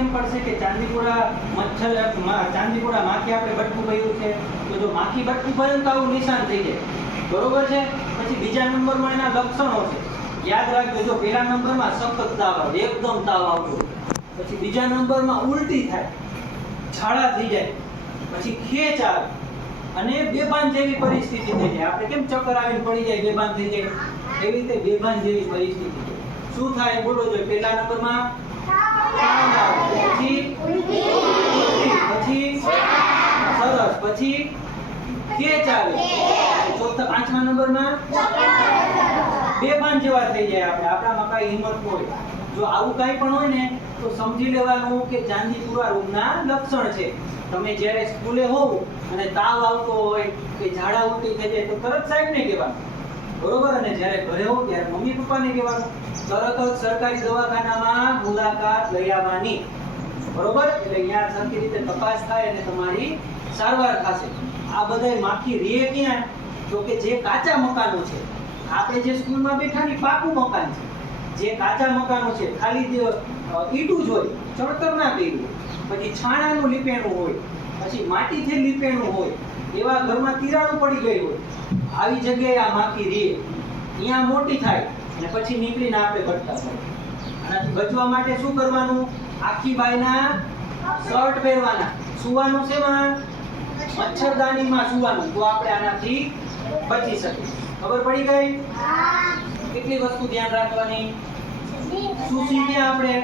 કેમ પડશે કે ચાંદીપુરા ચાંદીપુરા માખી આપણે બટકું ભર્યું છે, તો જો માખી બટકું ભર્યું તો આવું નિશાન થઈ જાય, બરોબર છે. પછી બીજા નંબરમાં એના લક્ષણો છે, યાદ રાખજો. જો પહેલા નંબરમાં સખત તાવ આવે, એકદમ તાવ આવતો. પછી બીજા નંબરમાં ઉલટી થાય, ઝાડા થઈ જાય, પછી ખેંચ આવે અને બેભાન જેવી પરિસ્થિતિ થઈ જાય. આપણે કેમ ચક્કર આવીને પડી જાય, બેભાન થઈ જાય, એવી રીતે બેભાન જેવી પરિસ્થિતિ થાય. શું થાય બોલો? જો પહેલા નંબરમાં તાવ આવે, પછી સરસ, પછી ખેંચ આવે, પાંચમા નંબરમાં બેભાન જેવા થઈ જાય. આપણામાં કઈ હિંમત હોય. જો આવું કઈ પણ હોય ને તો સમજી લેવાનું કે ચાંદીપુરા રોગના લક્ષણ છે. તમે જ્યારે સ્કૂલે હોવ અને તાવ આવતો હોય કે ઝાડા ઉલટી થઈ જાય તો તરત સાહેબને કહેવાનું, બરોબર. અને જ્યારે ઘરે હોવ ત્યારે મમ્મી પપ્પાને કહેવાનું. તરત જ સરકારી દવાખાનામાં મુલાકાત લઈ આવવાની, બરોબર. એટલે અહીંયા સરખી રીતે તપાસ થાય અને તમારી સારવાર થશે. આ બધાય માખી રહે ક્યાં? તો કે જે કાચા મકાનો છે, આપણે જે સ્કૂલમાં બેઠા ની પાકું મકાન છે, જે કાચા મકાનો છે, ખાલી ઈંટું જ હોય, ચણતર ના કર્યું, પછી છાણાનું લીપેણું હોય, પછી માટીથી લીપેણું હોય, એવા ઘરમાં તિરાડો પડી ગઈ હોય, આવી જગ્યાએ આ માખી રહે. અહીંયા મોટી થાય અને પછી નીકળીને આપણે ભટકા થાય. આનાથી બચવા માટે શું કરવાનું? આખી બાયના શર્ટ પહેરવાના, સુવાનું શેમાં? મચ્છરદાનીમાં સુવાનું. તો આપણે આનાથી બચી શકીએ. ખબર પડી ગઈ? કેટલી વસ્તુ ધ્યાન રાખવાની? શું શીખ્યા આપણે?